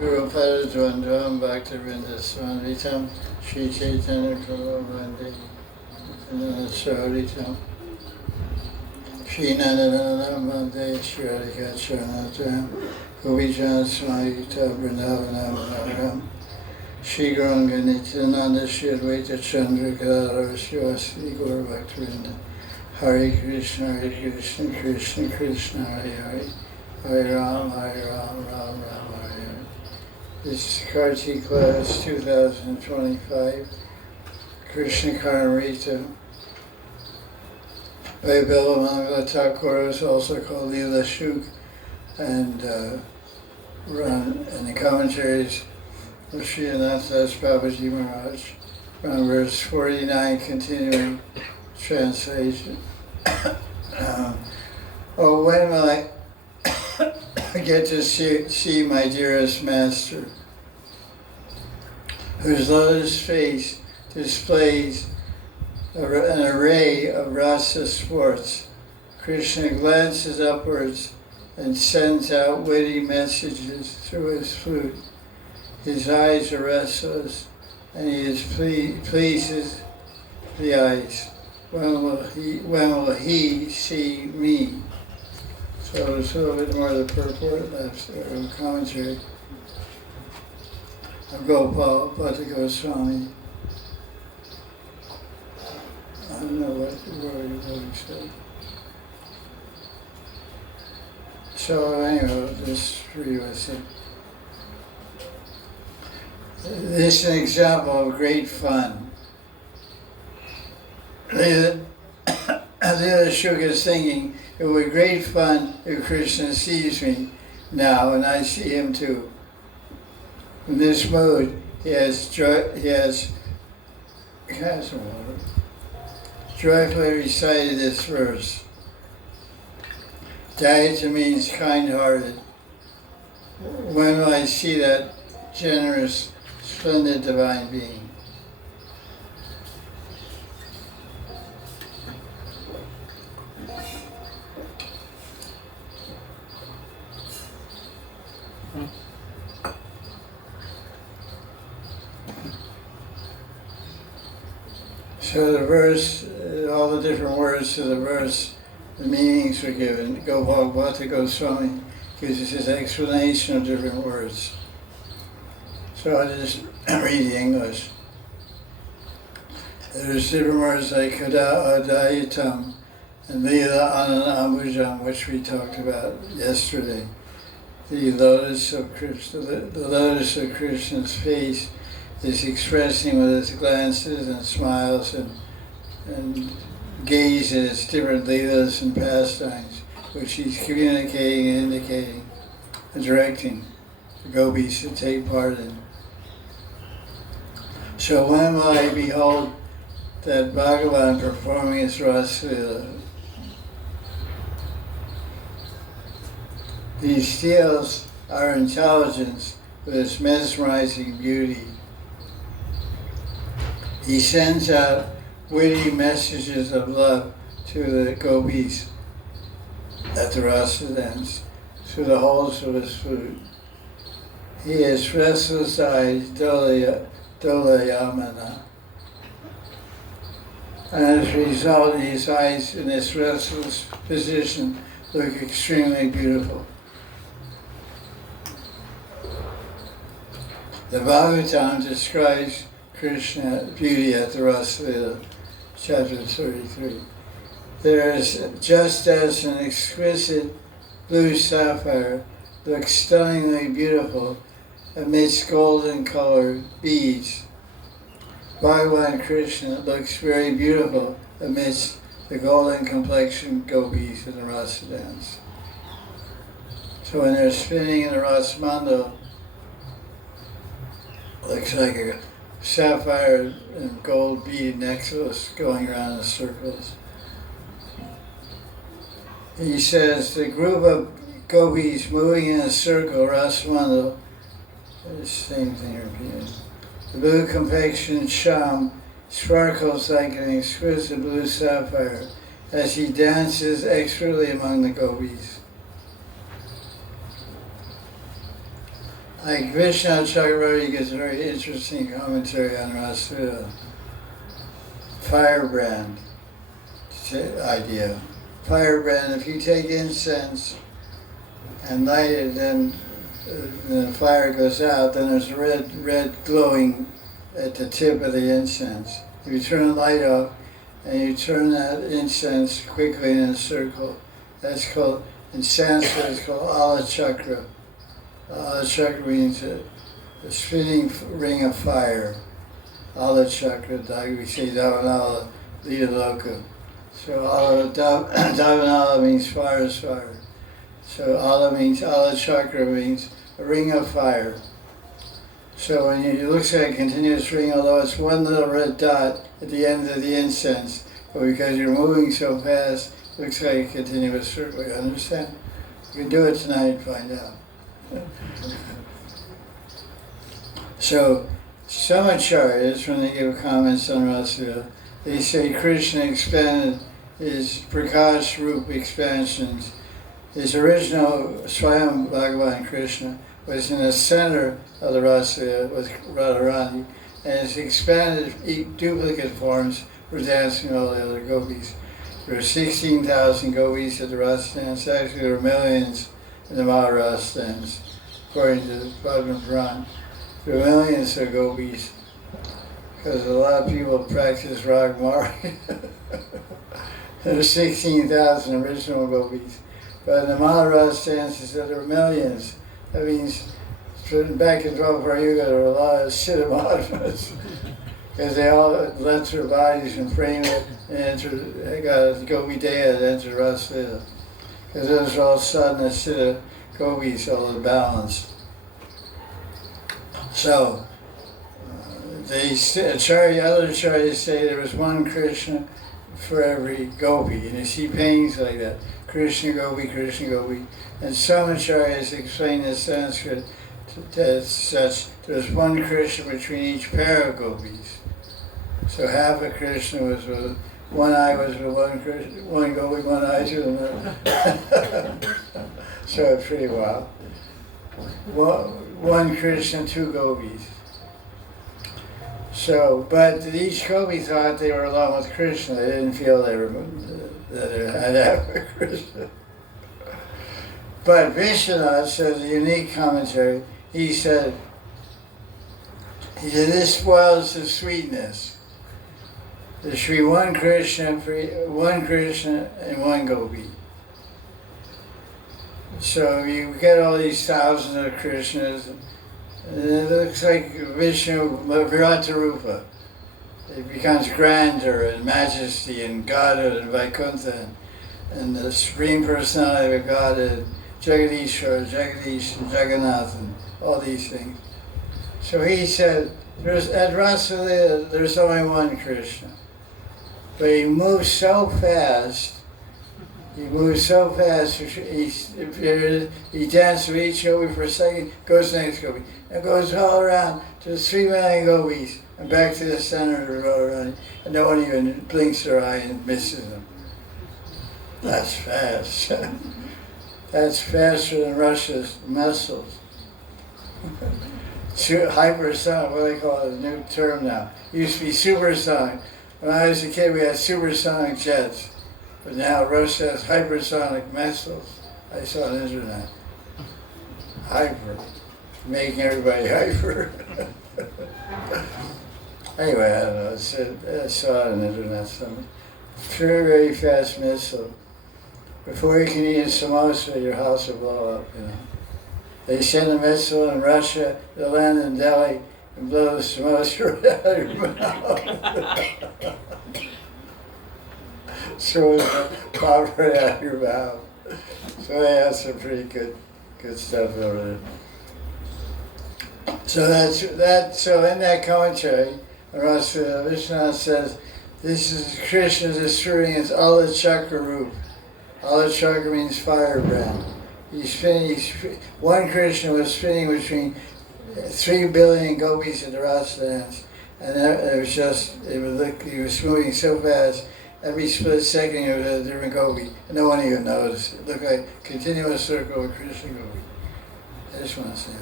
Gopal Dwandvam Bhaktivinoda Swamitam Sri Chaitanya Prabhu Saritam Sri Nandanana Mande Sri Radhika Charanatam Govijan Smayita Vrindavanam Maharam Sri Guranga Nityananda Sri Advaita Chandrika Shivasri Gaur Bhaktivinoda Hare Krishna Krishna Krishna Hare Hare Hare Ram Ram Ram Hare Hare. This is Kartik class 2025, Krishna Karnamrita, by Bhagavan Thakur, is also called Leela Shuk, and run in the commentaries of Sri Ananta Babaji Maharaj, from verse 49, continuing translation. Oh, when will I get to see my dearest master, whose lotus face displays an array of rasa sports. Krishna glances upwards and sends out witty messages through his flute. His eyes are restless, and he is pleases the eyes. When will he see me? So it's a little bit more of the purport, that's the commentary of Gopal, Goswami. I don't know what he said. So anyway, I'll just read what's it. This is an example of great fun. Leela Shuk is thinking, it would be great fun if Krishna sees me now and I see him too. In this mood, he has joyfully recited this verse. Dayata means kind-hearted. When will I see that generous, splendid divine being? So the verse, all the different words to the verse, the meanings were given. Gopal Goswami gives us his explanation of different words. So I'll just read the English. There's different words like Kada Adayitam and Leela Ananambujam, which we talked about yesterday. The lotus of Krishna, the lotus of Krishna's face is expressing with its glances and smiles and gazes different leelas and pastimes, which he's communicating and indicating and directing the gopis to take part in. So when will I behold that Bhagavan performing his Rasa Leela? He steals our intelligence with his mesmerizing beauty. He sends out witty messages of love to the gopis at the rasa dance through the holes of his flute. He has restless eyes, dolayamana. And as a result, his eyes in this restless position look extremely beautiful. The Bhagavatam describes Krishna beauty at the Rasa Leela, chapter 33. There is, just as an exquisite blue sapphire looks stunningly beautiful amidst golden colored beads, Bhagavan Krishna looks very beautiful amidst the golden complexioned gopis in the Rasa dance. So when they're spinning in the Rasa Mandal, looks like a sapphire and gold bead necklace going around in circles. He says the group of gopis moving in a circle, Rasmandal, the same thing repeated. The blue complexion Sham sparkles like an exquisite blue sapphire as he dances expertly among the gopis. Like Vishnu Chakravarti gives a very interesting commentary on Rasa firebrand idea. Firebrand, if you take incense and light it, then the fire goes out, then there's red glowing at the tip of the incense. If you turn the light off and you turn that incense quickly in a circle, that's called, in Sanskrit, it's called Ala Chakra. Ala Chakra means a spinning ring of fire. Ala Chakra, we say Davanala, Lita Loka. So Davanala means fire is fire. So Ala Chakra means a ring of fire. So when it looks like a continuous ring, although it's one little red dot at the end of the incense, but because you're moving so fast, it looks like a continuous circle. You understand? You can do it tonight and find out. So, some acharyas, when they give comments on Rasa, they say Krishna expanded his Prakash Rupa expansions. His original Swayam Bhagavan Krishna was in the center of the Rasa with Radharani, and his expanded duplicate forms were dancing all the other gopis. There were 16,000 gopis at the Rasa dance. Actually, there were millions in the Maharaj dance, according to the Bhagavan Puran. There were millions of gopis, because a lot of people practice Ragmari. There were 16,000 original gopis. But in the Maharaj dances, there were millions. That means, back in Dwapara Yuga, there were a lot of Siddhamadhyas, because they all left their bodies and framed it and entered, they got a Gopi Deya to enter Rasa. Because those are all sadhana Siddha gopis, all the balanced. So, other acharyas say there was one Krishna for every gopi, and you see paintings like that, Krishna Gopi, and some acharyas explain the Sanskrit as such, there's one Krishna between each pair of gopis. So half a Krishna was with, one eye was with one Krishna, one gopi, one eye to another. So it's pretty wild. One Krishna, two gopis. So, but each gopi thought they were alone with Krishna. They didn't feel they had to have a Krishna. But Vishwanath says a unique commentary. He said, this spoils the sweetness. There should be one Krishna and one gopi. So you get all these thousands of Krishnas, and it looks like Vishnu Virata Rupa. It becomes grandeur and majesty and Godhood and Vaikuntha and the Supreme Personality of Godhood, Jagadish and Jagannath and all these things. So he said, at Rasa there's only one Krishna. But he moves so fast, he dances with each gopi for a second, goes to the next gopi, and goes all around to 3 million gopis, and back to the center of the Radharani, and no one even blinks their eye and misses them. That's fast. That's faster than Russia's missiles. Hypersonic, what do they call it, a new term now. It used to be supersonic. When I was a kid, we had supersonic jets. But now Russia has hypersonic missiles. I saw on the internet. Hyper. Making everybody hyper. Anyway, I don't know. I saw it on the internet. Some very, very fast missile. Before you can eat a samosa, your house will blow up, you know. They send a missile in Russia, they'll land in Delhi and blow the samosa right out of your mouth. So it pop right out of your mouth. So they have some pretty good stuff over there. So in that commentary, Rasa Vishwanath says, this is Krishna's asserting its Ala Chakra Rup. Ala Chakra means firebrand. One Krishna was spinning between 3 billion gopis at the Rasa dance, and he was moving so fast. Every split second it was a different gopi, and no one even noticed. It looked like a continuous circle of Krishna gopi. I just want to say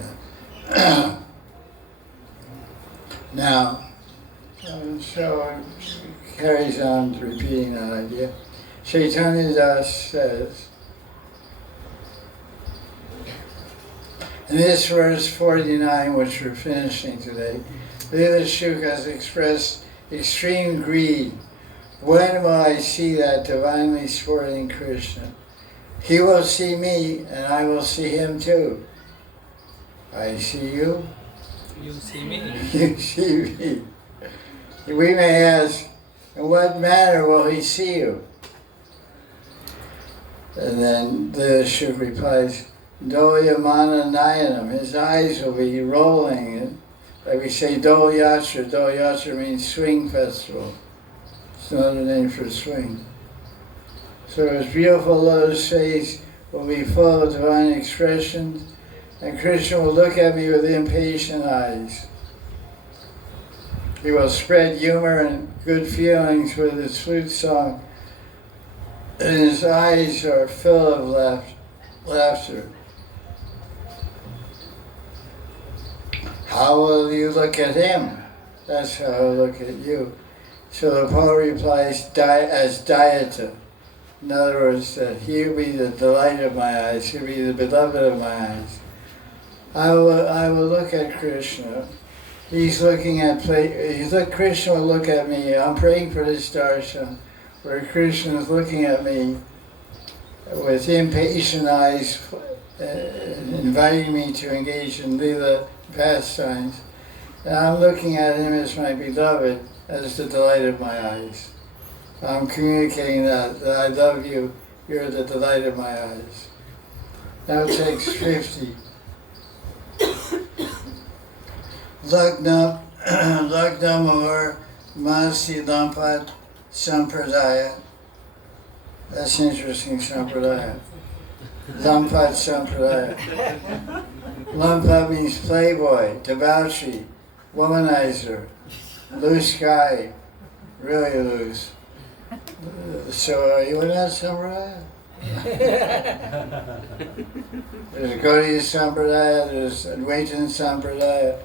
Now, so it carries on repeating that idea. Chaitanya Das says, in this verse 49, which we're finishing today, Lila Shuka has expressed extreme greed. When will I see that divinely sporting Krishna? He will see me, and I will see him too. I see you. You see me. You see me. We may ask, in what manner will he see you? And then the Shuk replies, Dolyamana Nayanam, his eyes will be rolling. And like we say, Dol Yatra. Dol Yatra means swing festival. It's another name for swing. So his beautiful lotus face will be full of divine expressions, and Krishna will look at me with impatient eyes. He will spread humor and good feelings with his flute song, and his eyes are full of laughter. How will you look at him? That's how I'll look at you. So the poet replies as Dayata. In other words, that he will be the delight of my eyes, he will be the beloved of my eyes. I will look at Krishna. He's looking at Krishna will look at me. I'm praying for this darshan, where Krishna is looking at me with impatient eyes, inviting me to engage in Leela pastimes. And I'm looking at him as my beloved, as the delight of my eyes. I'm communicating that I love you, you're the delight of my eyes. Now text 50. Lagna Mahar Masi Lampat Sampradaya. That's interesting, Sampradaya. Lampat Sampradaya. Lampat means playboy, debauchery, womanizer, loose guy, really loose. So are you in that Sampradaya? There's Gaudiya Sampradaya, there's Advaita Sampradaya,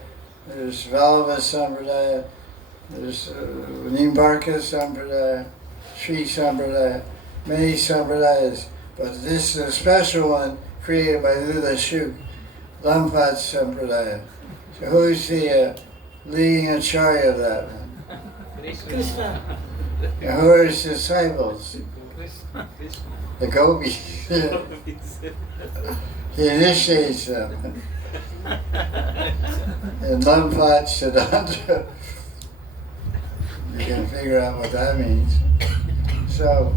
there's Vallabha Sampradaya, there's Nimbarka Sampradaya, Sri Sampradaya, many Sampradayas, but this is a special one created by Lila Shuk, Lampat Sampradaya. So who's the leading acharya of that one? Krishna. And who are his disciples? The gopis. He initiates them. And Lampat Siddhanta. You can figure out what that means. So,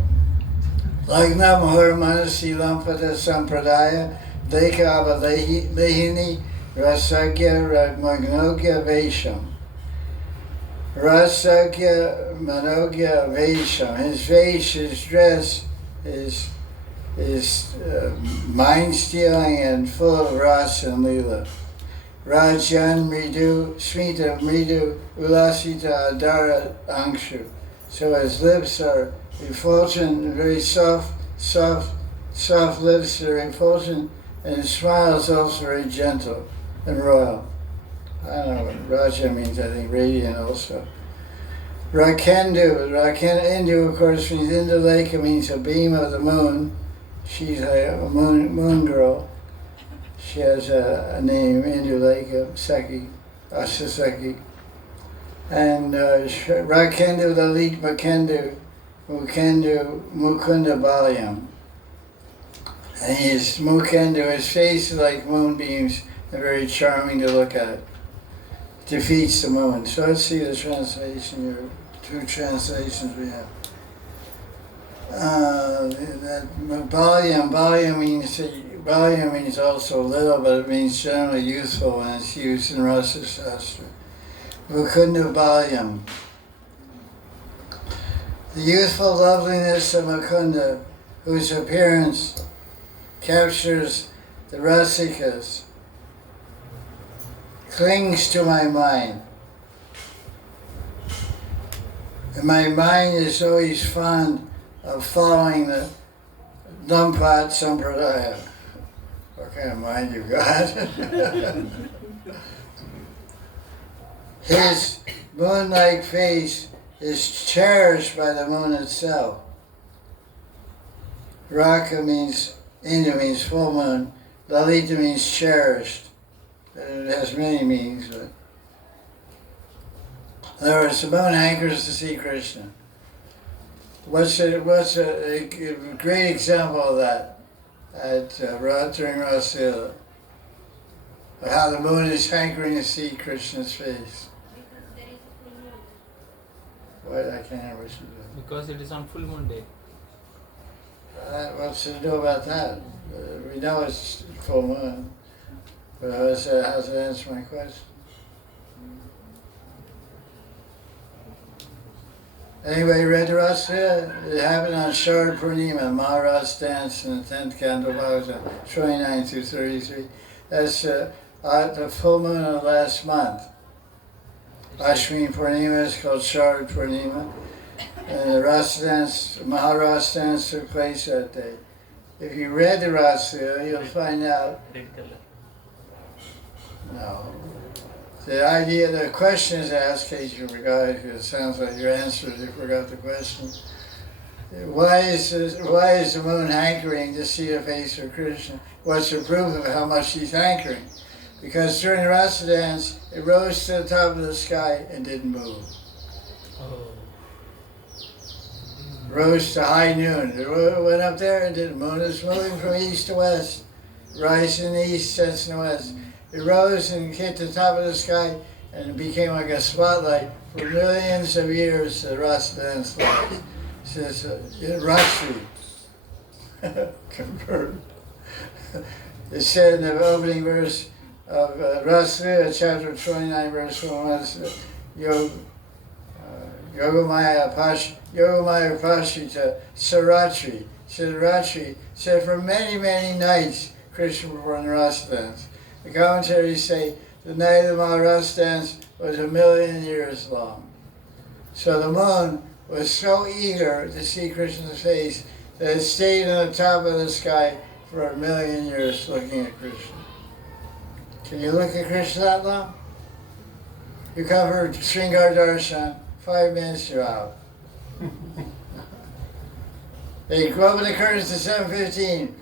Lagna Mahar Manasi Lampata Sampradaya, Deka Avadehini, Rasagya Magnogya Vaisham. Rasagya Manogya Vaisham. His vesh, his dress, is mind-stealing and full of rasa and lila. Rajan Mridu, Smita Mridu, Ulasita Adara Angshu. So his lips are effulgent, very soft lips are effulgent, and his smile is also very gentle and royal. I don't know what Raja means, I think radiant also. Rakendu, of course, means Indaleka, means a beam of the moon. She's a moon girl. She has a name, Indaleka, Saki, Asasaki. And Rakendu, Lalit Makendu, Mukunda Balyam. And his Mukunda, his face is like moonbeams and very charming to look at. Defeats the moon. So let's see the translation here. Two translations we have. Balyam means also little, but it means generally youthful when it's used in Rasa Shastra. Mukunda Balyam. The youthful loveliness of Mukunda, whose appearance captures the Rasikas, clings to my mind. And my mind is always fond of following the Lampat Sampradaya. What kind of mind you got? His moon-like face is cherished by the moon itself. Raka means, Indu means full moon. Lalita means cherished. It has many meanings, but in other words, the moon hankers to see Krishna. What's a great example of that during Rasa? How the moon is hankering to see Krishna's face. What? I can't remember what she did. Because it is on full moon day. What's to do about that? We know it's full moon. But how's that answer my question? Anybody read the Rasa? It happened on Sharad Purnima. Maharaj danced in the 10th canto, Bhagavan, 29 through 33. That's the full moon of last month. Ashwini Purnima is called Sharad Purnima. And the Rasa dance, Maharaj dance took place that day. If you read the Rasa, you'll find out. No. The idea, the question is asked, in case you forgot, it sounds like your answer, you forgot the question. Why is the moon hankering to see the face of Krishna? What's the proof of how much she's hankering? Because during the Rasa dance, it rose to the top of the sky and didn't move. Rose to high noon. It went up there and the moon is moving from east to west, rising in the east, sets in the west. It rose and hit the top of the sky and it became like a spotlight for millions of years. The Rasa dance lasted. It says, Rashi, confirmed. It said in the opening verse of Rasa, chapter 29, verse 1, Yogamaya Pashita Saratri. Saratri said for many, many nights Krishna performed the Rasa dance. The commentaries say the night of the Maharaj dance was 1,000,000 years long. So the moon was so eager to see Krishna's face that it stayed on the top of the sky for 1,000,000 years looking at Krishna. Can you look at Krishna that long? You come for Sringar Darshan, 5 minutes you're out. They go open the curtains to 7:15.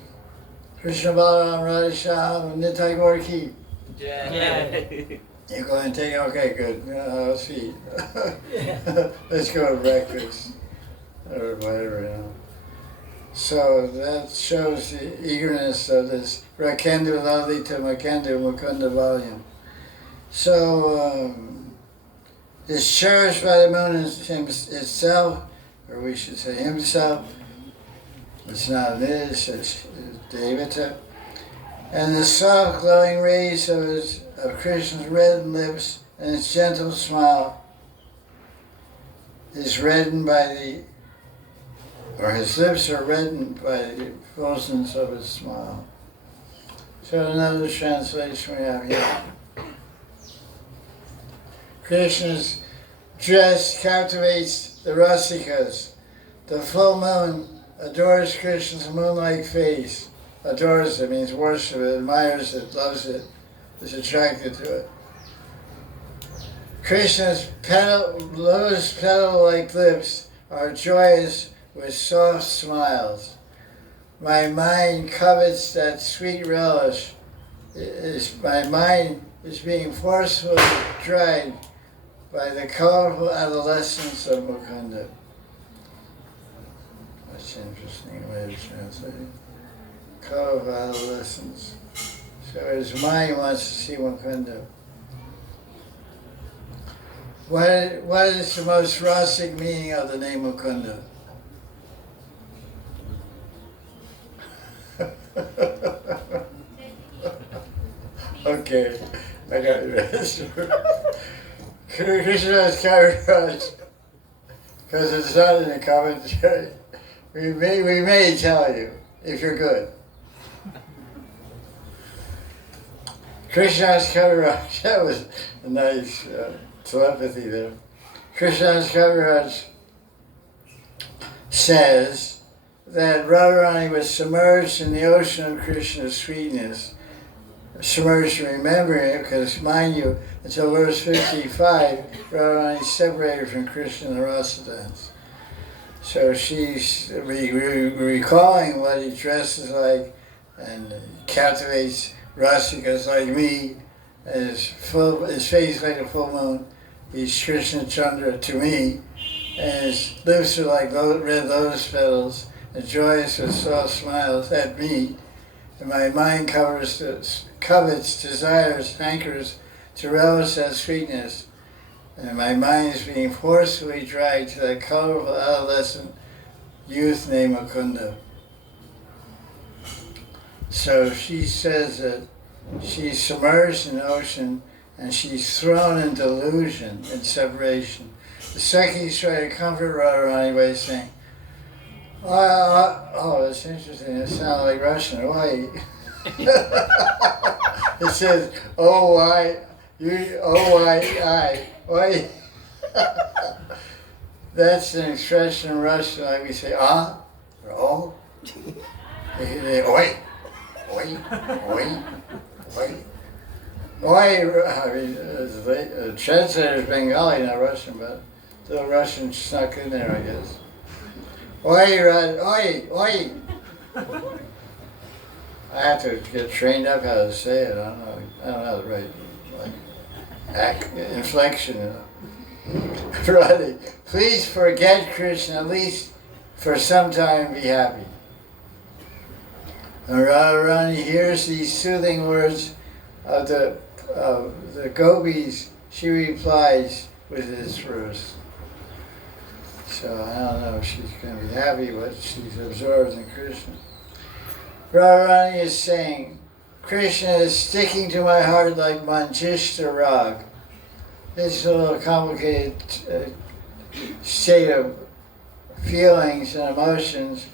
Krishna Balaram Radha Nitai Gorki. You go and take, okay, good. Let's eat. Let's go to breakfast. Or whatever, you know. So that shows the eagerness of this Rakendu Lalita Makendu Mukunda volume. So it's cherished by the moon itself, or we should say himself. It's not this, it's Devata. And the soft glowing rays of Krishna's red lips and his gentle smile is reddened by his lips are reddened by the fulness of his smile. So another translation we have here. Krishna's dress captivates the Rasikas. The full moon adores Krishna's moon-like face. Adores it means worship it, admires it, loves it, is attracted to it. Krishna's lotus petal-like lips are joyous with soft smiles. My mind covets that sweet relish. My mind is being forcefully dragged by the colorful adolescence of Mukunda. That's an interesting way to translate it. Colorful adolescence. So his mind wants to see Mukunda. What is the most rasic meaning of the name Mukunda? Okay, I got your answer. Krishna's Kaviraj, because it's not in the commentary. We may tell you if you're good. Krishna's Kaviraj, that was a nice telepathy there. Krishna's Kaviraj says that Radharani was submerged in the ocean of Krishna's sweetness submerged in remembering it, because mind you, until verse 55, Radharani is separated from Krishna in the rasa dance. So she's recalling what he dresses like and captivates Rasikas like me, and his face like a full moon. He's Krishna Chandra to me, and his lips are like red lotus petals, and joyous with soft smiles at me. And my mind covets, desires, hankers to relish that sweetness. And my mind is being forcefully dragged to that colorful adolescent youth named Mukunda. So she says that she's submerged in the ocean and she's thrown in delusion and separation. The Sakhis try to comfort Radharani by saying, oh, that's interesting, it sounds like Russian. Why? It says, why? That's an expression in Russian, like we say, or oh. Oi. I mean, the translator is Bengali, not Russian, but the Russian snuck in there, I guess. Oi. I have to get trained up how to say it. I don't know the right inflection. Radhe, please forget Krishna, at least for some time be happy. And Radharani hears these soothing words of the gopis. She replies with this verse. So I don't know if she's going to be happy, but she's absorbed in Krishna. Radharani is saying, Krishna is sticking to my heart like Manjishta Rag. It's a little complicated state of feelings and emotions.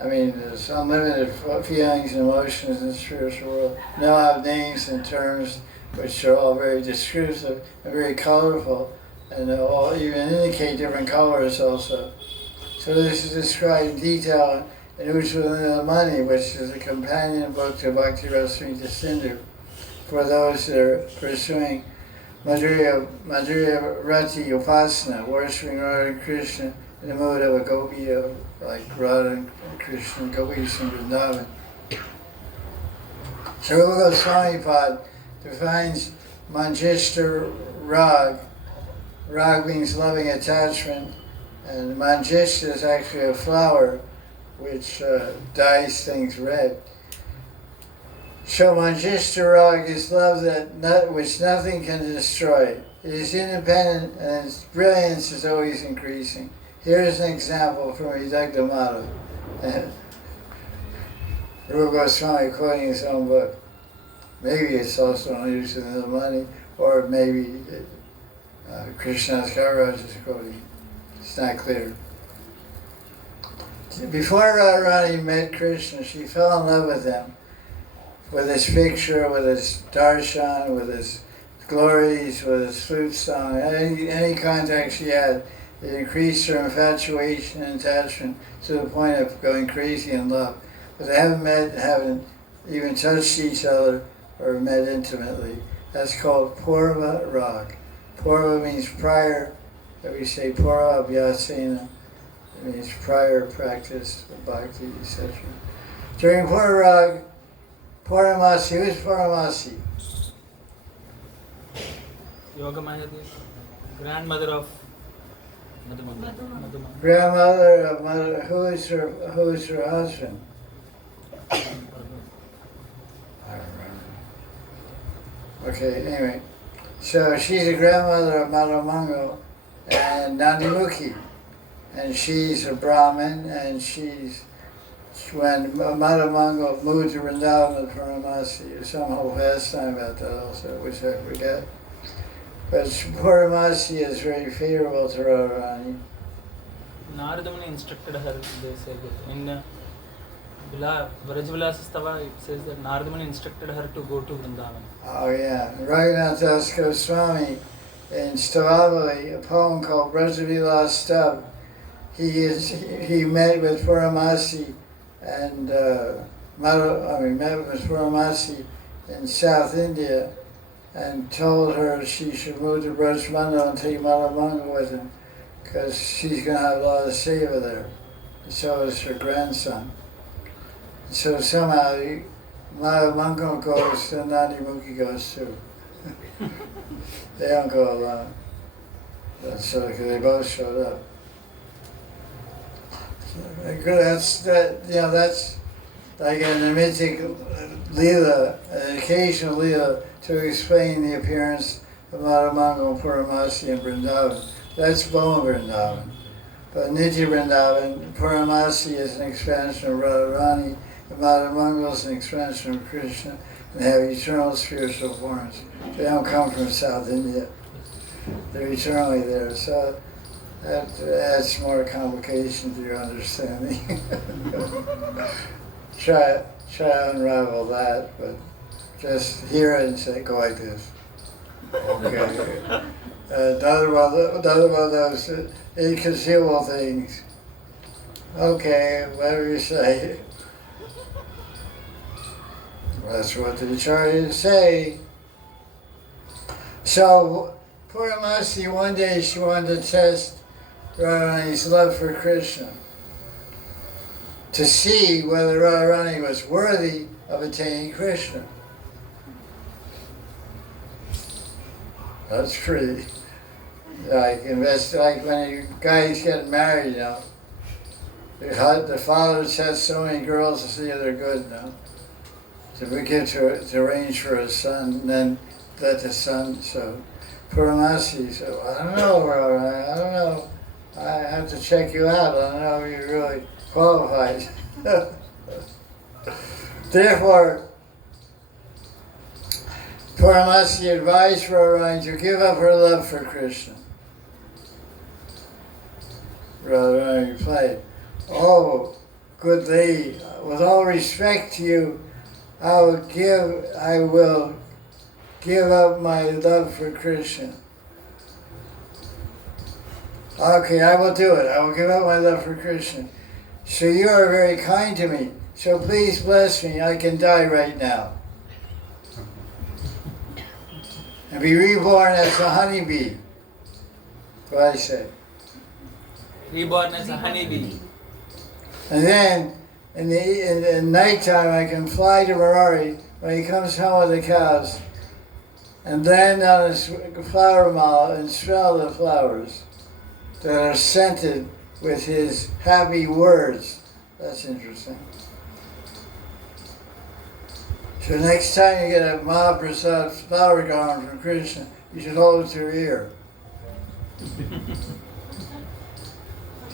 I mean, there's unlimited feelings and emotions in the spiritual world. They all have names and terms which are all very descriptive and very colorful, and they all even indicate different colors also. So this is described in detail in Ujjavala, which is a companion book to Bhakti Rasamrita Sindhu for those that are pursuing Madhuri Rati Upasana, worshipping Radha and Krishna in the mode of a gopi, like Radha and Krishna, gopis in Vrindavan. So Goswami Pad defines Manjishta Rag. Rag means loving attachment, and Manjishta is actually a flower which dyes things red. So Manjishta Rag is love which nothing can destroy. It is independent and its brilliance is always increasing. Here's an example from Vidagdha Madhav. Rupa Goswami quoting his own book. Maybe it's also on Ujjavala, or maybe Krishna's Maharaj is quoting. It's not clear. Before Radharani met Krishna, she fell in love with him, with his picture, with his darshan, with his glories, with his flute song, any contact she had. It increased her infatuation and attachment to the point of going crazy in love. But they haven't even touched each other or met intimately. That's called Purva Rag. Purva means prior, that we say Purva Abhyasena. It means prior practice of bhakti, etc. During Purva Rag, Puramasi, who is Puramasi? Yoga Mahanidhi, grandmother of Madhuri. Grandmother of Mother. Who is her husband? I don't remember. Okay, anyway. So she's a grandmother of Madhamangal and Nandimukhi. And she's a Brahmin, and when Madhamangal moved to Vrindavan with Puramasi, there's some whole pastime about that also, which I forget. But Puramasi is very favorable to Radharani. Narada instructed her, they say that in Vrajvilasastava it says that Narada instructed her to go to Vrindavan. Oh yeah, Raghunath Das Goswami in Stavavali, a poem called Vrajvilasastav, he met with Puramasi and met with Puramasi in South India and told her she should move to Brajmanda and take Madhumanga with him because she's going to have a lot of seva there. And so is her grandson. And so somehow Madhumanga goes and Nandi Mukhi goes too. They don't go alone. So they both showed up. That's like an mythic lila, an occasional lila to explain the appearance of Madhumanga and Puramasi in Vrindavan. That's Boma Vrindavan. But Nitya Vrindavan, Puramasi is an expansion of Radharani, and Madhumanga is an expansion of Krishna, and have eternal spiritual forms. They don't come from South India. They're eternally there. So that adds more complication to your understanding. try to unravel that, but just hear it and say, go like this. Okay. Another one of those inconceivable things. Okay, whatever you say. That's what the acharyas say. So, Puramasi, one day she wanted to test Radharani's love for Krishna, to see whether Radharani was worthy of attaining Krishna. That's pretty, like when guys get married, the father sets so many girls to see if they're good to begin to arrange for his son, and then let the son, so Puramasi said, I don't know, Radharani, I don't know. I have to check you out. I don't know if you're really qualified. Therefore, Puramasi advised Radharani to give up her love for Krishna. Radharani replied, oh, good lady, with all respect to you, I will give up my love for Krishna. Okay, I will do it. I will give up my love for Krishna. So you are very kind to me. So please bless me. I can die right now. And be reborn as a honeybee. What I said. Reborn as a honeybee. And then, in the nighttime, I can fly to Murari when he comes home with the cows, and land on his flower mall and smell the flowers that are scented with his happy words. That's interesting. So next time you get a Mahaprasad flower garland from Krishna, you should hold it to your ear.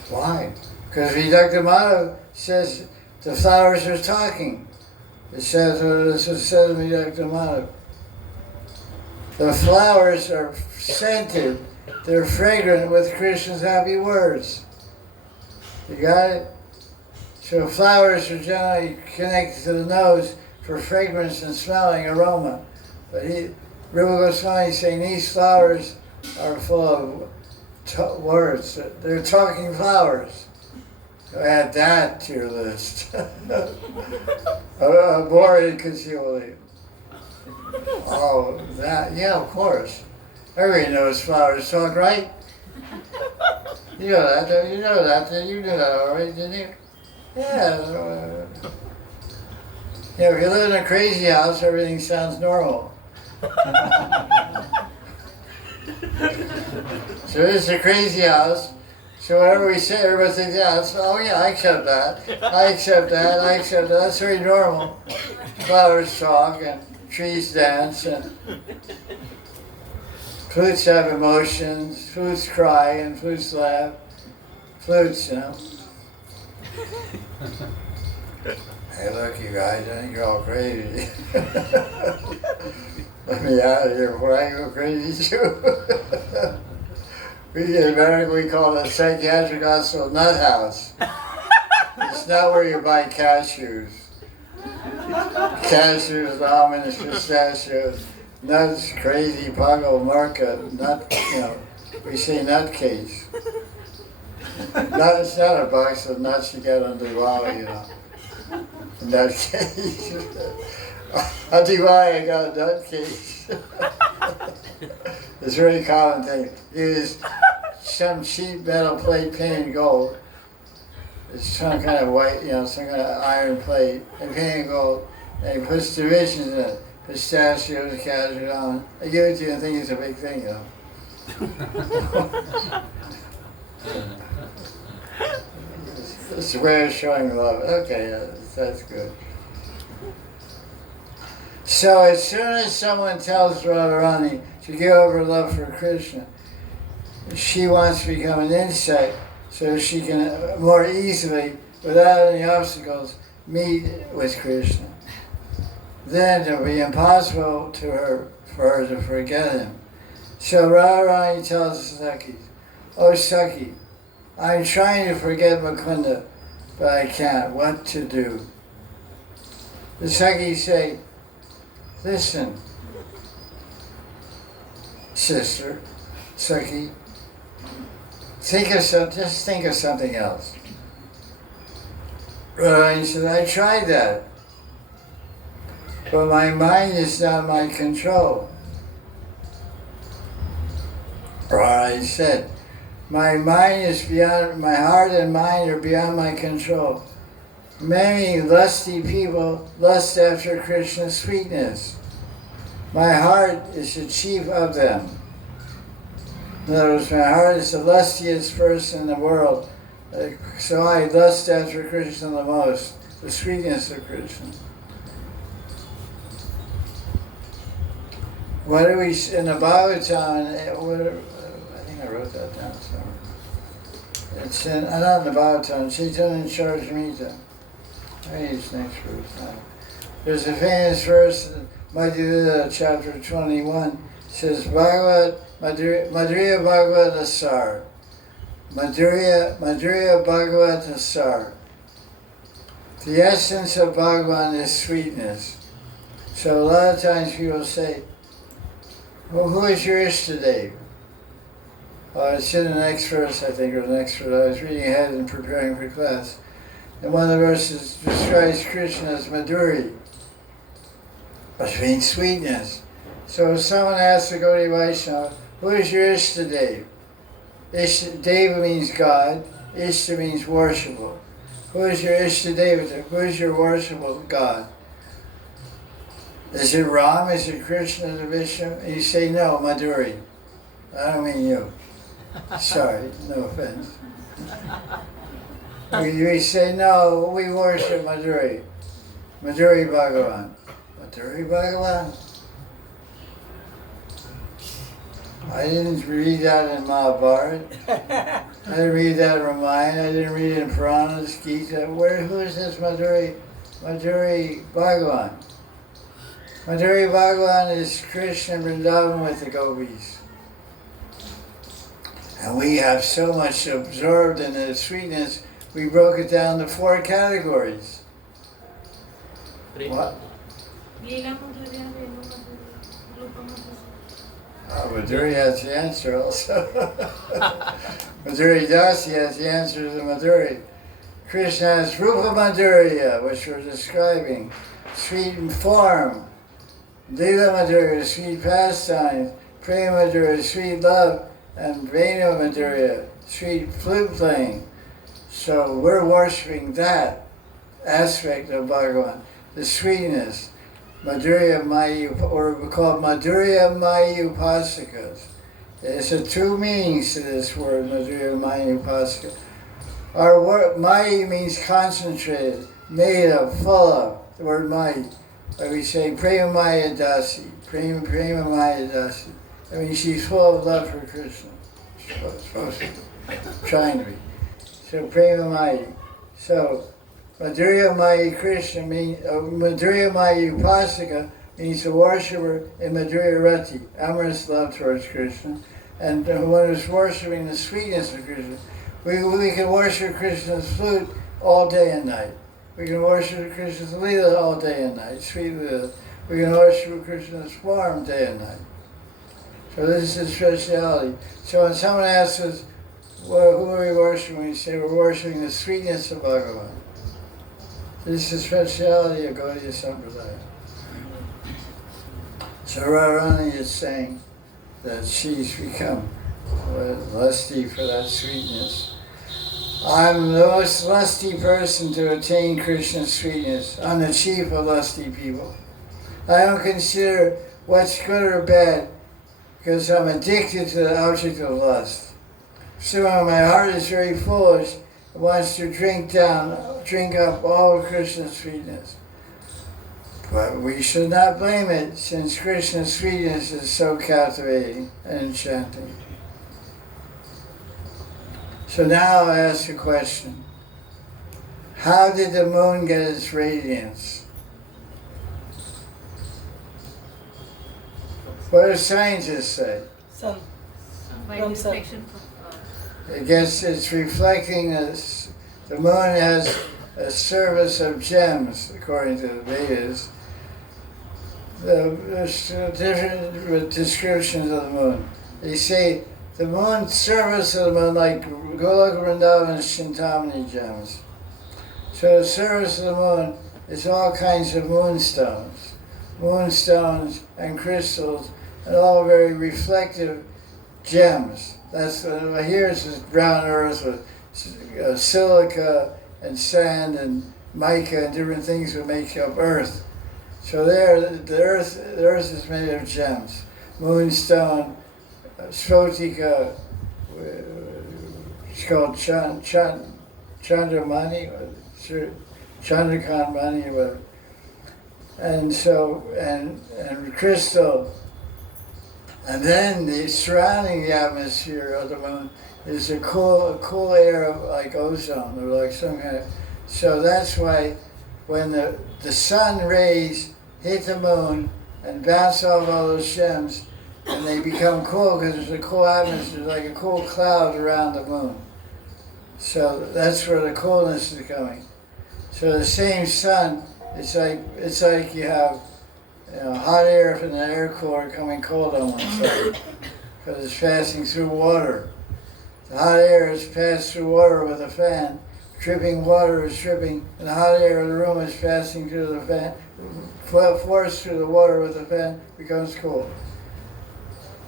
Why? Because Dr. Madhav says the flowers are talking. It says in Dr. Madhav. The flowers are scented. They're fragrant with Krishna's happy words. You got it? So flowers are generally connected to the nose for fragrance and smelling aroma. But Rupa Goswami is saying these flowers are full of words. They're talking flowers. So add that to your list. More inconceivably. Oh, that, yeah, of course. Everybody knows flowers talk, right? You know that, don't you? You know that, you knew that already, didn't you? Yeah. Yeah, if you live in a crazy house, everything sounds normal. So this is a crazy house. So whatever we say, everybody thinks, yeah, oh yeah, I accept that. I accept that, I accept that. That's very normal. Flowers talk and trees dance and flutes have emotions, flutes cry and flutes laugh. Flutes, Hey, look, you guys, I think you're all crazy. Let me out of here before I go crazy too. We medically call it a psychiatric hospital nut house. It's not where you buy cashews. Cashews, almonds, pistachios, nuts, crazy, pago, marca, nut, we say nut case. It's not a box of nuts you get on the wall, Nut case. Adivaya got nutcase. It's a very common thing. Use some cheap metal plate painted gold. It's some kind of white, some kind of iron plate and painted gold. And he puts divisions in it. Pistachios, cashew almond. I give it to you and think it's a big thing, It's a way of showing love. Okay, that's good. So as soon as someone tells Radharani to give up her love for Krishna, she wants to become an insect so she can more easily, without any obstacles, meet with Krishna. Then it will be impossible for her to forget him. So Radharani tells Saki, "Oh Saki, I'm trying to forget Mukunda, but I can't. What to do?" The Saki say, "Listen, sister, Saki, just think of something else." Radharani said, "I tried that, but my mind is not my control." Radharani said, my heart and mind are beyond my control. Many lusty people lust after Krishna's sweetness. My heart is the chief of them. In other words, my heart is the lustiest person in the world. So I lust after Krishna the most, the sweetness of Krishna. What do we, in the Bhagavatam, I wrote that down somewhere. It's in, not the Bhagavatam, Chaitanya Charitamrita. Next verse now. There's a famous verse in Madhuri chapter 21. It says, Madhuriya Bhagavat Asar. Madhuriya Bhagavat Asar. The essence of Bhagavan is sweetness. So a lot of times people say, well, who is your Ishtadev? It's in the next verse, I think, or the next verse. I was reading ahead and preparing for class. And one of the verses describes Krishna as Madhuri, which means sweetness. So if someone asks the Gaudiya Vaishnava, who is your Ishtadev? Deva means God, Ishta means worshipable. Who is your Ishtadeva? Who is your worshipable God? Is it Ram? Is it Krishna? Is it Vishnu? And you say, no, Madhuri. I don't mean you. Sorry, no offense. We say, no, we worship Madhuri. Madhuri Bhagavan. Madhuri Bhagavan? I didn't read that in Mahabharata. I didn't read that in Ramayana. I didn't read it in Puranas, Gita. Who is this Madhuri? Madhuri Bhagavan. Madhuri Bhagavan is Krishna in Vrindavan with the gopis. And we have so much absorbed in the sweetness, we broke it down to 4 categories. What? Oh, Madhuri has the answer also. Madhuri Dasi has the answer to Madhuri. Krishna has Rupa Madhurya, which we're describing, sweet in form. Lila Madhurya, sweet pastimes. Prema Madhurya, sweet love. And Venu Madhurya, sweet flute playing. So we're worshiping that aspect of Bhagavan, the sweetness. Madhurya Mayi, or we call it Madhurya Mayi Upasikas. There's 2 meanings to this word, Madhurya Mayi Upasika. Our word, Mayi means concentrated, made of, full of, the word Mayi. Like we say, Prema Maya Dasi, Prema Maya Dasi. I mean, she's full of love for Krishna. Supposed to be, trying to be. So, Prema Mayi. So, Madhurya Mayi Krishna means, Madhurya Mayi Upasika means the worshiper in Madhurya Rati, amorous love towards Krishna. And one who's worshiping the sweetness of Krishna. We can worship Krishna's flute all day and night. We can worship Krishna's Leela all day and night, sweet Leela. We can worship Krishna's form day and night. So this is speciality. So when someone asks us, well, who are we worshiping? We say we're worshiping the sweetness of Bhagavan. This is the speciality of Gaudiya Sampradaya. So Radharani is saying that she's become lusty for that sweetness. I'm the most lusty person to attain Krishna's sweetness. I'm the chief of lusty people. I don't consider what's good or bad because I'm addicted to the object of lust. So my heart is very foolish. It wants to drink up all of Krishna's sweetness. But we should not blame it, since Krishna's sweetness is so captivating and enchanting. So now I ask a question. How did the moon get its radiance? What do scientists say? Sun. By From sun. reflection from It's reflecting this. The moon has a service of gems, according to the Vedas. There's different descriptions of the moon. They say the moon service of the moon, like Golok Vrindavan's Chintamani gems. So the service of the moon is all kinds of moonstones and crystals, and all very reflective gems. That's here it's this brown earth with silica and sand and mica and different things that make up earth. So there, the earth is made of gems. Moonstone, Sphotika, it's called Chandramani, or Chandrakantmani, or and so and crystal. And then the surrounding the atmosphere of the moon is a cool air of like ozone or like some kind of. So that's why when the sun rays hit the moon and bounce off all those gems, and they become cool because there's a cool atmosphere, like a cool cloud around the moon. So that's where the coolness is coming. So the same sun, it's like you have hot air from the air cooler coming cold on one side because it's passing through water. The hot air is passed through water with a fan. Dripping water is dripping, and the hot air of the room is passing through the fan. Forced through the water with the fan becomes cool.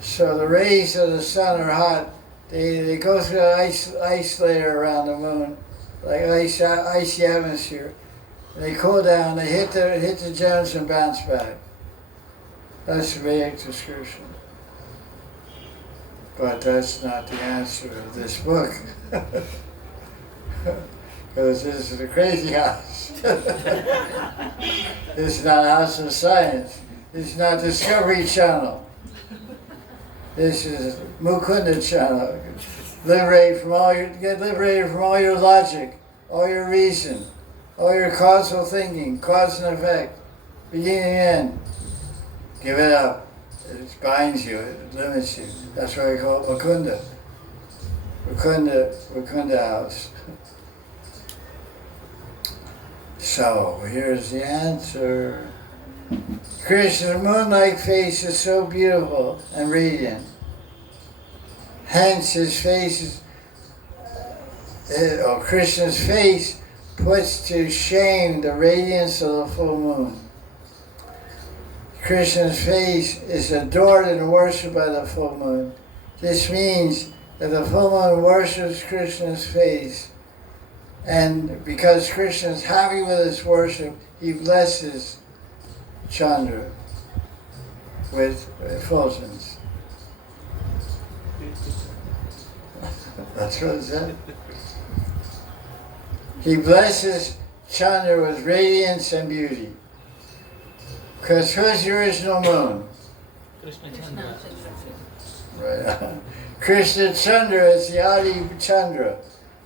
So the rays of the sun are hot. They go through the ice layer around the moon, like icy atmosphere. They cool down. They hit the gems and bounce back. That's the Vedic description. But that's not the answer of this book. Because this is a crazy house. This is not a house of science. This is not Discovery Channel. This is Mukunda Channel. Get liberated from all your logic, all your reason, all your causal thinking, cause and effect, beginning and end. Give it up. It binds you, it limits you. That's why we call it Mukunda. Mukunda house. So, here's the answer. Krishna's moon-like face is so beautiful and radiant. Hence, his face Krishna's face puts to shame the radiance of the full moon. Krishna's face is adored and worshipped by the full moon. This means that the full moon worships Krishna's face, and because Krishna is happy with his worship, he blesses Chandra with effulgence. That's what it said. He blesses Chandra with radiance and beauty. Because who's the original moon? Krishna Chandra. Right. Krishna Chandra is the Adi Chandra.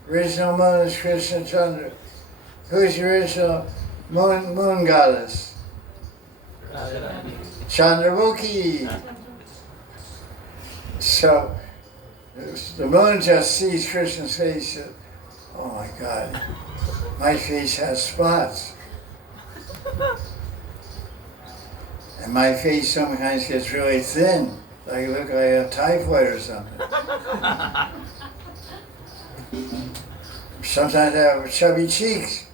Original moon is Krishna Chandra. Who's the original moon goddess? Radha. Chandramukhi. So the moon just sees Krishna's face. Oh my God, my face has spots. And my face sometimes gets really thin. Like look like I have typhoid or something. Sometimes I have chubby cheeks.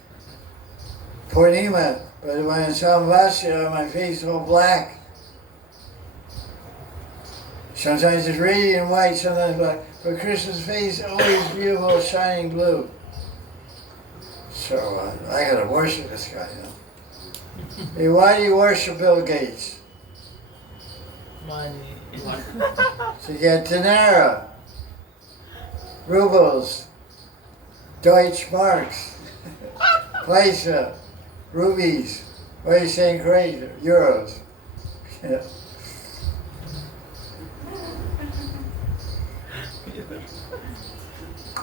Purnima, but when it's Amavasya, my face is all black. Sometimes it's radiant white, sometimes black. But Krishna's face is always beautiful, shining blue. So I gotta worship this guy, you know. Hey, why do you worship Bill Gates? Money. To get dinero, rubles, Deutschmarks, Paisa, rubies. What are you saying? Crazy? Euros. Yeah.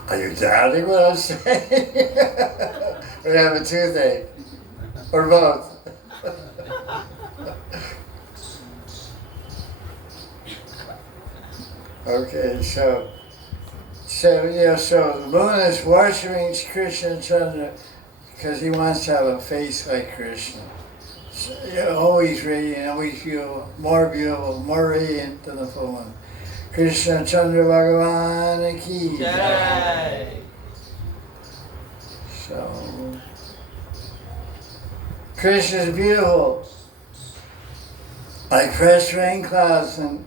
Are you doubting what I'm saying? Or have a toothache? Or both? Okay, so the moon is worshiping Krishna Chandra because he wants to have a face like Krishna. So, always radiant, always beautiful, more radiant than the full moon. Krishna Chandra Bhagavan ki Jai. So, Krishna is beautiful, like fresh rain clouds, and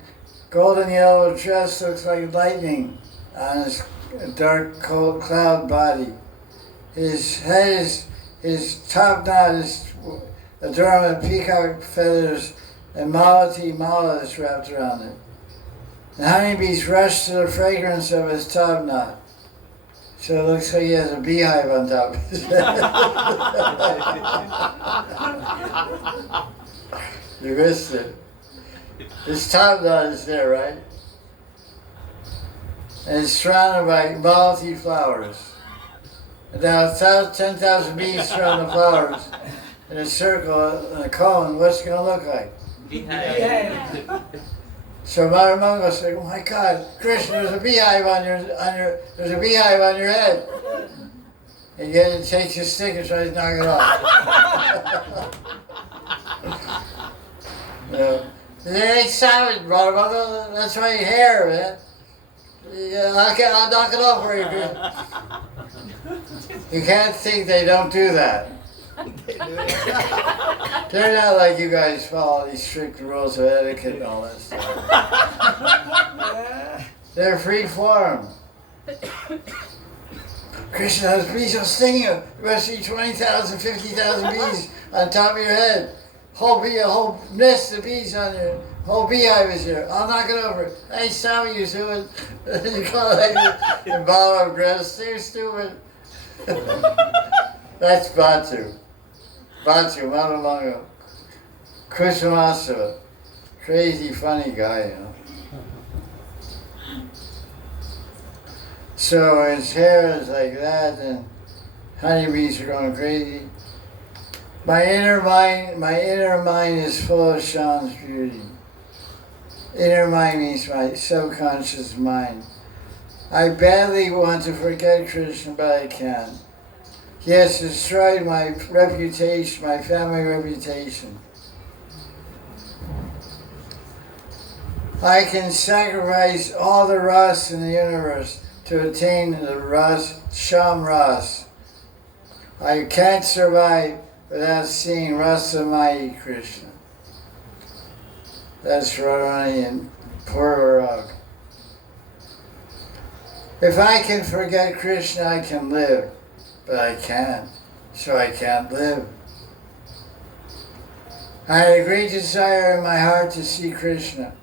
golden yellow dress looks like lightning on his dark cold cloud body. His head his top knot is adorned with peacock feathers and malati mala is wrapped around it. The honeybees rush to the fragrance of his top knot. So it looks like he has a beehive on top of his head. You missed it. His top knot is there, right? And it's surrounded by malati flowers. And now 10,000 bees surround the flowers in a circle, in a cone. What's it going to look like? Beehive. So Madhuri was like, "Oh my God, Krishna, there's a beehive on your head." And yet it takes his stick and tries to knock it off. They ain't savage, Madhuri. That's my hair, man. Yeah, I'll knock it off for you, Krishna. You can't think they don't do that. They're not like you guys follow these strict rules of etiquette and all that stuff. They're free form. Krishna, those bees will sting you. You must see 20,000, 50,000 bees on top of your head. A whole nest of bees on your whole beehive is here. I'll knock it over. Hey, stop you, stupid. You call it like your bottle of grass. You're stupid. That's Batu. Batu, Madhuri, Krishnamasa, crazy funny guy, you know. So his hair is like that, and honeybees are going crazy. My inner mind is full of Sham's beauty. Inner mind means my subconscious mind. I badly want to forget Krishna, but I can't. He has destroyed my reputation, my family reputation. I can sacrifice all the Ras in the universe to attain the Ras, Sham Ras. I can't survive without seeing Rasamai Krishna. That's Radharani and Purvarag. If I can forget Krishna, I can live. But I can't, so I can't live. I had a great desire in my heart to see Krishna.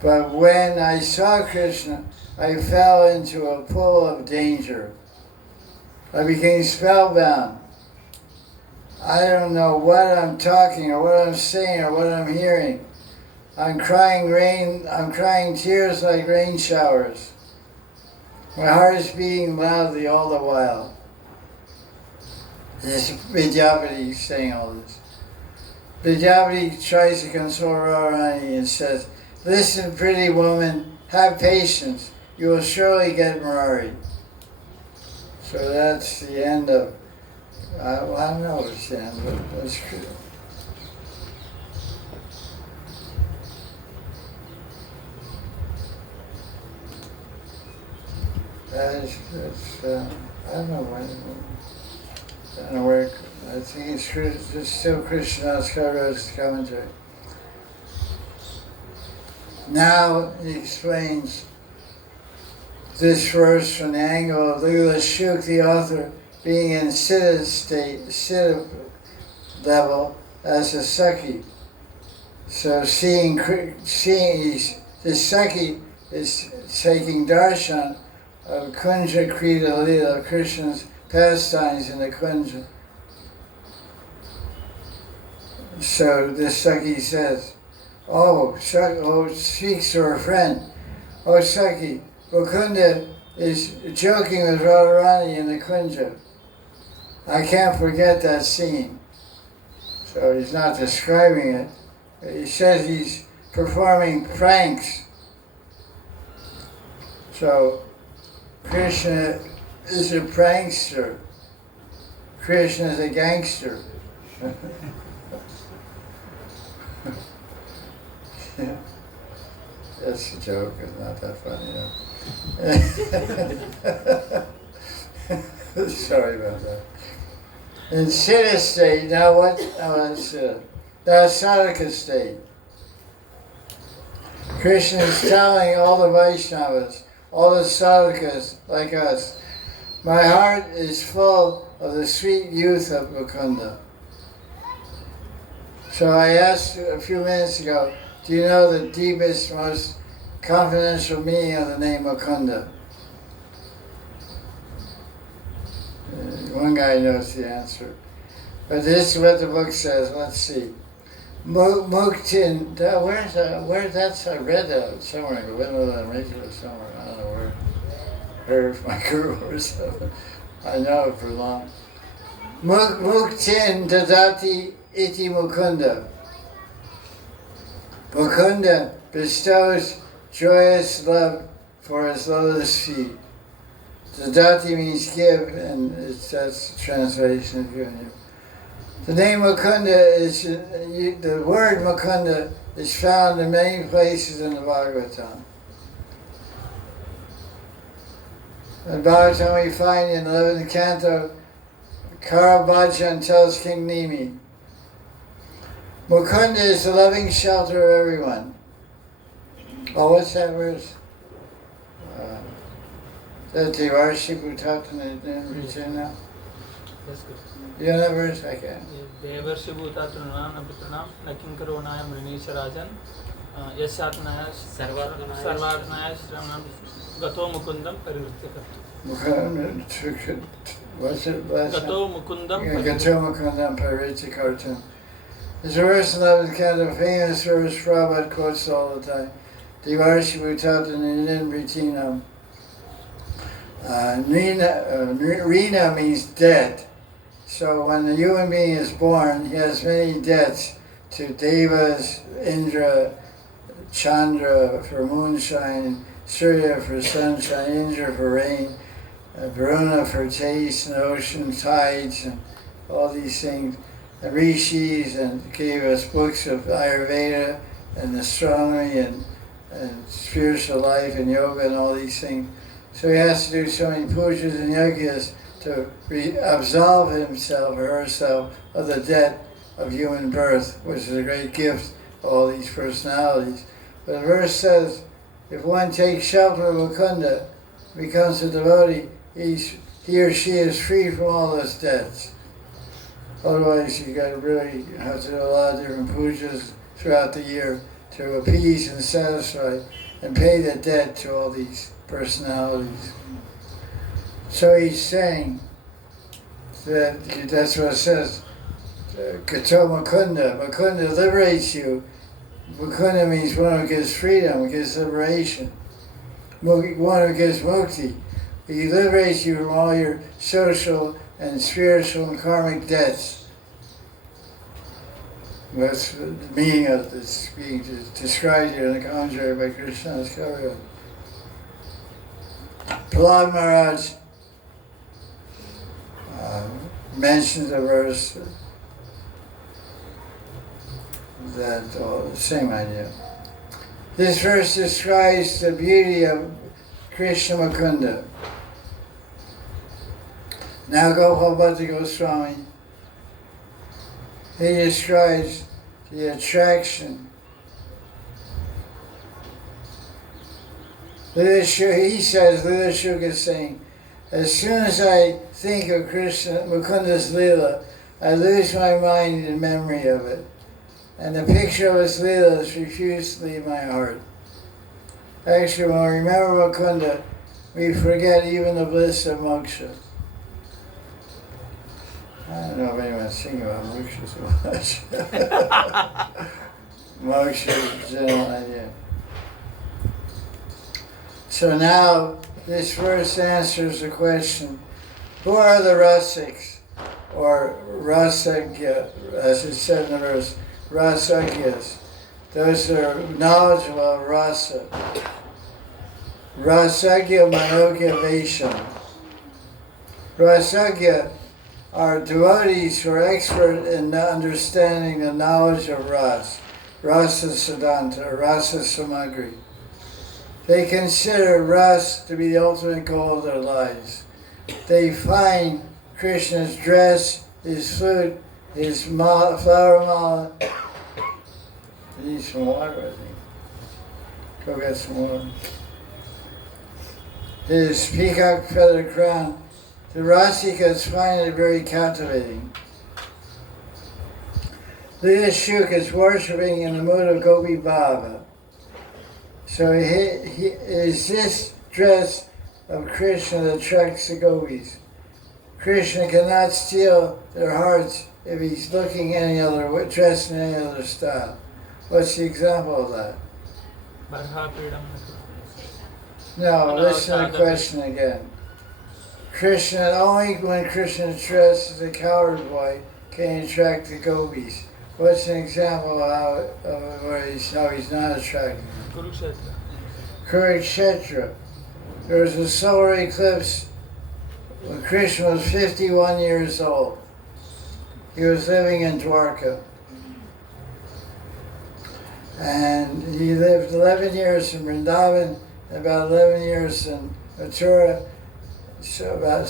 But when I saw Krishna, I fell into a pool of danger. I became spellbound. I don't know what I'm talking or what I'm saying or what I'm hearing. I'm crying tears like rain showers. My heart is beating loudly all the while. This Vidyapati saying all this. Vidyapati tries to console Radharani and says, "Listen, pretty woman, have patience. You will surely get Murari." So that's the end of, I don't know what's the end, but that's true. That's I don't know where, I think it's still Krishna's Kara's commentary. Now he explains this verse from the angle of Lila Shuk, the author, being in Siddha state, Siddha level as a Sakhi. So seeing this Sakhi is taking darshan of Kunja Krita Lila, Krishna's pastimes in the Kunja. So this Sakhi says, speaks to her friend, "Oh Sakhi, Mukunda is joking with Radharani in the Kunja. I can't forget that scene." So he's not describing it. He says he's performing pranks. So Krishna is a prankster. Krishna is a gangster. Yeah. That's a joke, it's not that funny. Sorry about that. In Siddha state, now what? It's Sadhaka state. Krishna is telling all the Vaishnavas, all the sadhakas like us, my heart is full of the sweet youth of Mukunda. So I asked a few minutes ago, do you know the deepest, most confidential meaning of the name Mukunda? One guy knows the answer. But this is what the book says. Let's see. Muktin, that's, I read that somewhere, in the somewhere, I don't know where. Heard my guru or something. I know it for long. Muktin dadati iti mukunda. Mukunda bestows joyous love for his lotus feet. Dadati means give, and that's the translation of giving. The name Mukunda is, the word Mukunda is found in many places in the Bhagavatam. In Bhagavatam we find in the 11th canto, Karabhajan tells King Nimi, Mukunda is the loving shelter of everyone. Oh, what's that verse? That Devarshi Bhutatana now? That's good. You know that verse? I can't. Devarshi Bhutatana Napitranam Nakinkaronaya Mrinisha Rajan Yasatnaya Sarvatnaya Shramanam Gato Mukundam Parivrtikatu. What's it? Gato Mukundam Parivrtikatu. There's a verse in the 11th canto, famous verse Prabhupada quotes all the time. Devarshi Bhutatana Nimritinam. Rina means dead. So when the human being is born, he has many debts to Devas, Indra, Chandra for moonshine, Surya for sunshine, Indra for rain, Varuna for taste and ocean tides and all these things. The rishis and gave us books of Ayurveda and astronomy and spiritual life and yoga and all these things. So he has to do so many pujas and yogas to absolve himself or herself of the debt of human birth, which is a great gift of all these personalities. But the verse says, if one takes shelter of Mukunda, becomes a devotee, he or she is free from all those debts. Otherwise, you got to really have to do a lot of different pujas throughout the year to appease and satisfy and pay the debt to all these personalities. So he's saying that's what it says. Gato Mukunda. Mukunda liberates you. Mukunda means one who gives freedom, gives liberation. One who gives mukti. He liberates you from all your social and spiritual and karmic debts. That's the meaning of this being described here in the commentary by Krishna's Karya. Prahlad Maharaj mentions a verse that, the same idea. This verse describes the beauty of Krishna Mukunda. Now Gopal Goswami, he describes the attraction He says, Lila Shuka is saying, as soon as I think of Krishna, Mukunda's Lila, I lose my mind in memory of it. And the picture of his Lila has refused to leave my heart. Actually, when we remember Mukunda, we forget even the bliss of moksha. I don't know if anyone's singing about moksha so much. Moksha is a general idea. So now, this verse answers the question, who are the Rasiks, or Rasagya, as it said in the verse, Rasagyas. Those are knowledgeable of rasa. Rasagya Manogya Vaisham. Rasagya are devotees who are expert in understanding the knowledge of ras, rasa siddhanta, rasa samagri. They consider ras to be the ultimate goal of their lives. They find Krishna's dress, his flute, his flower mala. I need some water, I think. Go get some water. His peacock feather crown. The Rasikas find it very captivating. Lila Shuk is worshipping in the mood of Gopi Baba. So he is this dress of Krishna that attracts the gopis. Krishna cannot steal their hearts if he's looking any other way, dressed in any other style. What's the example of that? No, listen to the question again. Krishna, only when Krishna is dressed as a coward boy can he attract the gopis. What's an example of how he's not attracting them? Kurukshetra. There was a solar eclipse when Krishna was 51 years old. He was living in Dwarka. And he lived 11 years in Vrindavan, about 11 years in Mathura. So about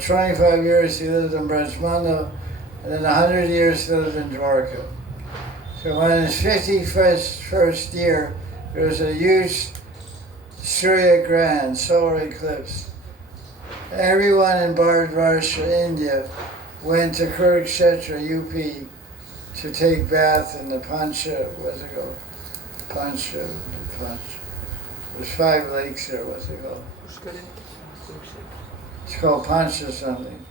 25 years he lived in Brajmandal, and then 100 years he lived in Dwarka. So when his 51st year, there was a huge Surya Grand solar eclipse. Everyone in Bharatvarsha, India, went to Kurukshetra, UP, to take bath in the Pancha, what's it called? Pancha. There's 5 lakes there, what's it called? It's called Pancha something.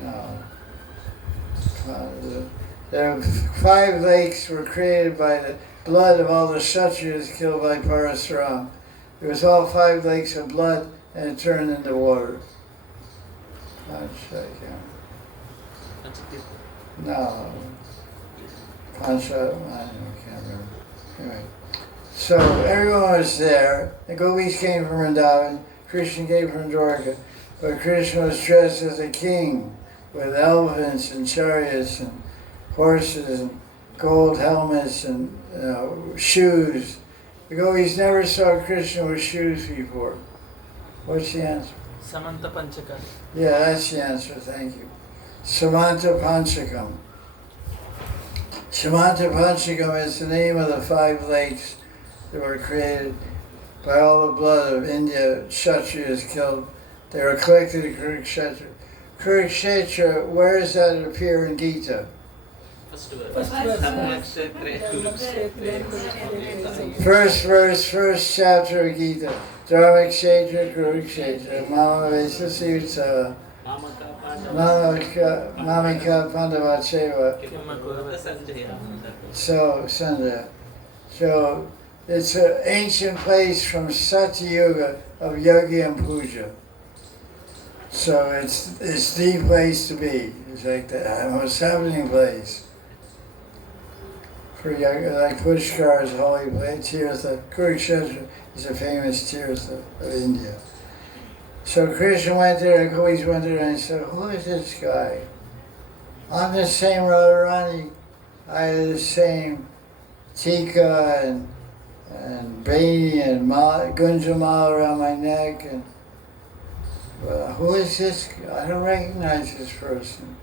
No. There are 5 lakes were created by the blood of all the Kshatriyas killed by Parasuram. It was all 5 lakes of blood and it turned into water. Pancha, no. Pancha, I can't remember. Anyway. So everyone was there. The gopis came from Vrindavan. Krishna came from Dwarka. But Krishna was dressed as a king with elephants and chariots and horses and gold helmets and shoes. The gopis never saw Krishna with shoes before. What's the answer? Samanta Panchaka. Yeah, that's the answer, thank you. Samanta Panchakam. Samanta Panchakam is the name of the 5 lakes that were created by all the blood of India, Kshatriyas killed. They were collected at Kurukshetra. Kurukshetra, where does that appear in Gita? First verse, first chapter of Gita. Dharmakshetra, Kurukshetra, Mama Vesasi Utsaha, Mamika Pandavacheva. So, Sandhya. So, it's an ancient place from Satyuga of Yogi and Puja. So it's the place to be. It's like the most happening place. For yoga, like Pushkar is a holy place. Tirtha, Kurukshetra is a famous Tirtha of India. So Krishna went there, and gopis went there, and said, "Who is this guy? I'm the same Radharani. I have the same Tika and Baini and Gunjamal around my neck, and who is this? I don't recognize this person.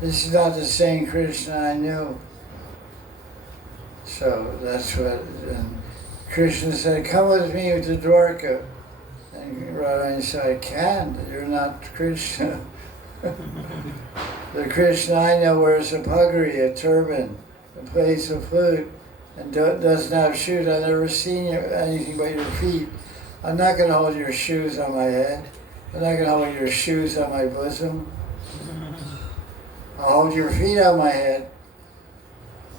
This is not the same Krishna I knew." So that's what, and Krishna said, come with me to Dwarka. And Radharani said, I can't, you're not Krishna. The Krishna I know wears a puggree, a turban, and plays a flute, and doesn't have shoes. I've never seen anything but your feet. I'm not going to hold your shoes on my head. I'm not going to hold your shoes on my bosom. I'll hold your feet on my head.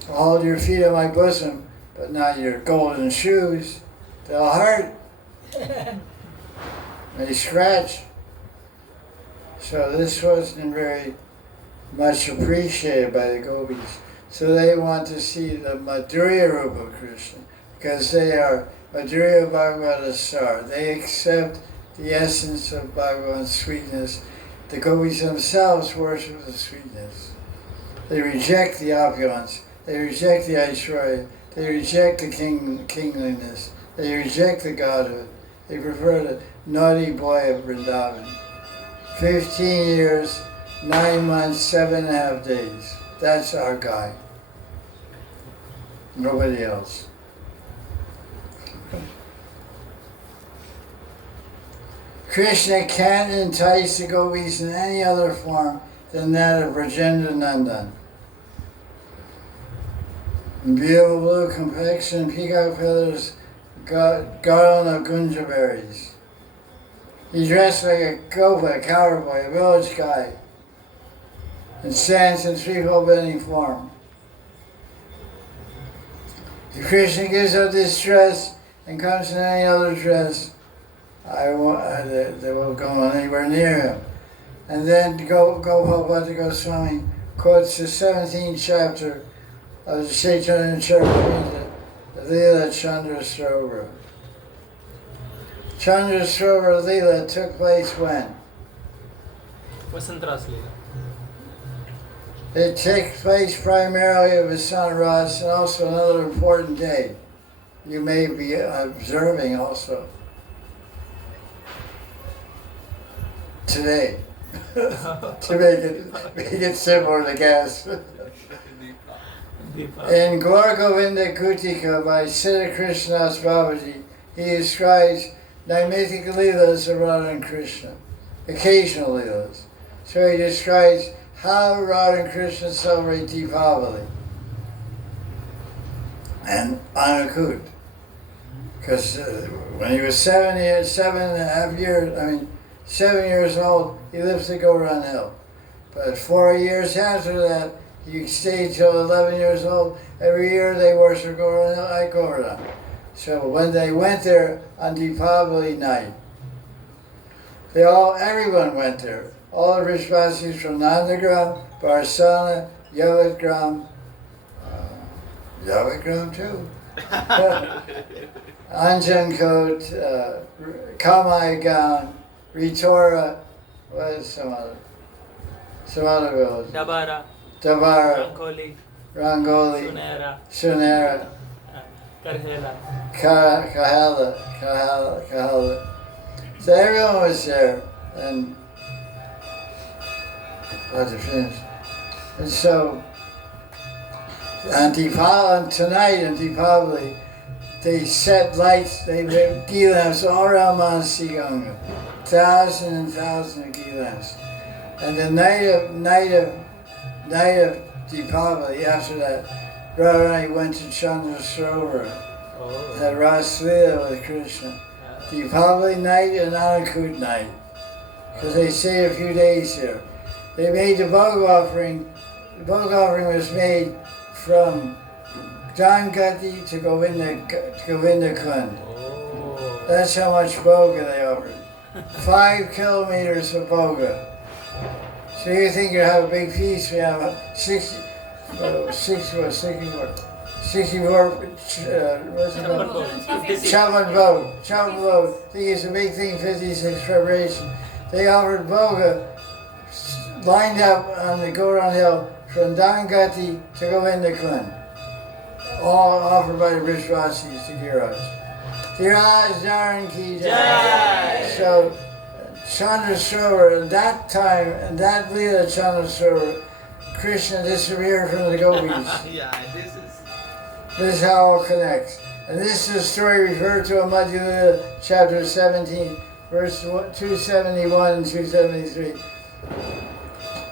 I'll hold your feet on my bosom, but not your golden shoes. They'll hurt. They scratch. So this wasn't very much appreciated by the gopis. So they want to see the Madhuri Rupa of Krishna, because they are Madhuri Bhagavata Sar. They accept the essence of Bhagavan's sweetness. The gopis themselves worship the sweetness. They reject the opulence. They reject the Aishwarya. They reject the kingliness. They reject the godhood. They prefer the naughty boy of Vrindavan. 15 years, 9 months, 7.5 days. That's our guy. Nobody else. Krishna can't entice the gopis in any other form than that of Brajendra Nandan. Beautiful blue complexion, peacock feathers, garland of gunja berries. He dressed like a gopa, a cowboy, a village guy, and stands in threefold bending form. If Krishna gives up this dress and comes in any other dress, they won't go anywhere near him. And then Gopal Goswami quotes the 17th chapter of the Chaitanya Charitamrita, the Leela Chandra Srovar. Chandra Srovar Leela took place when? Vasantaras Leela. It takes place primarily of his son Ras, and also another important day you may be observing also. Today. to make it similar to gas. In Gaur Govinda Kutika by Siddha Krishnadas Babaji, he describes naimittic leelas of Radha and Krishna, occasional leelas. So he describes how Radha and Krishna celebrate Deepavali and Anukut. Because when he was 7 years old, he lived to Govardhan Hill. But 4 years after that, he stayed till 11 years old. Every year they worshiped Govardhan Hill at Govardhan. So when they went there on Deepavali night, everyone went there. All the Vrishvasis from Nandagram, Barsana, Yavatgram too, Anjankot, Kamaigan, Ritora, what is some other village? Dabara, Davara, Rangoli, Sunera, Kahala. So everyone was there, and about to finish. And so tonight on Deepavali, they set lights, they lit ghee lamps all around Manasi Ganga. Thousands and thousands of ghee lamps. And the night of Deepavali, after that, Radharani went to Chandra Sarovar, had Ras Leela with Krishna. Deepavali night and Anukut night, because they stayed a few days here. They made the bhog offering. The bhog offering was made from Dangati to Govinda Kund. That's how much bhoga they offered. 5 kilometers of bhoga. So you think you have a big feast, we have 64, what's it called? Chavan Bhog. I think it's a big thing, 56 preparation. They offered bhoga lined up on the Govardhan Hill from Dangati to Govinda Kund. All offered by the Vrishvasis to Giraj. Giraj Dharan Ki Jai. So Chandra Sarovar, at that time, and that Leela Chandra Sarovar, Krishna disappeared from the gopis. Yeah, this is how it all connects. And this is a story referred to in Madhuri, chapter 17, verse 271 and 273.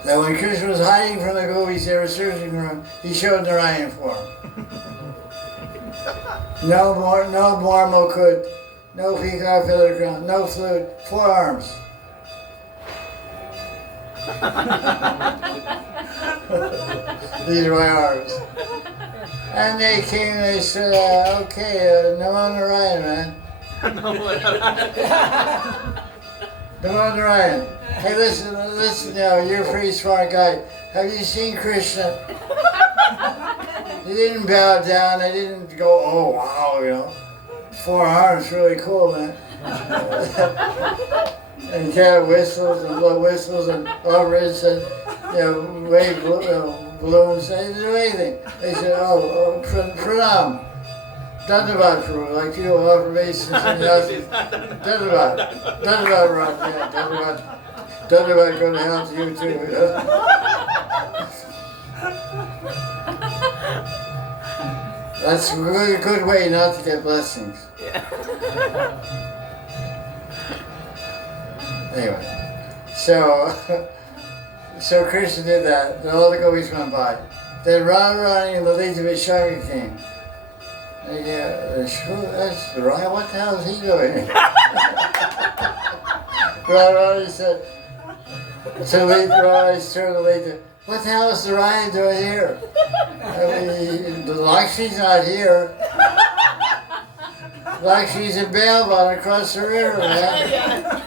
That when Krishna was hiding from the gopis, they were searching for him, he showed Narayan form. No more mukut, no peacock feather crown, no flute, 4 arms. These are my arms. And they came and they said, okay, Namo Narayan, man. Namo Narayan. Hey, listen now, you're a pretty smart guy. Have you seen Krishna? They didn't bow down, they didn't go, oh wow, you know. 4 arms, really cool, man. And cat whistles and blow whistles and operas and wave balloons. They didn't do anything. They said, pranam. Dandavat Prabhu, like you offer obeisance and Dandavat rock, yeah, Dandavat go to hell to you too. You know? That's a good way not to get blessings. Anyway, so Krishna did that, and all the gopis went by. Then Radha and Lalita Vishaka came. And that's Radha, what the hell is he doing? Radha said, so Radha turned to Lalita, what the hell is the Ryan doing here? I mean, the Lakshmi's not here. Lakshmi's in Bhagavan across the river, man.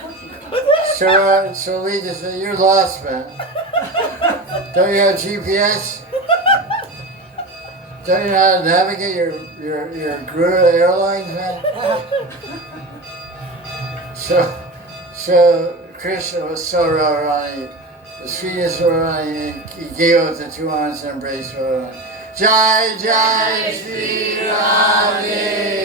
So Lita said, you're lost, man. Don't you have GPS? Don't you know how to navigate your Guru Airlines, man? So Krishna was so Radharani, the sweetest Radharani, he gave out the 2 arms and embraced Radharani. Jai Jai Sri Radhe.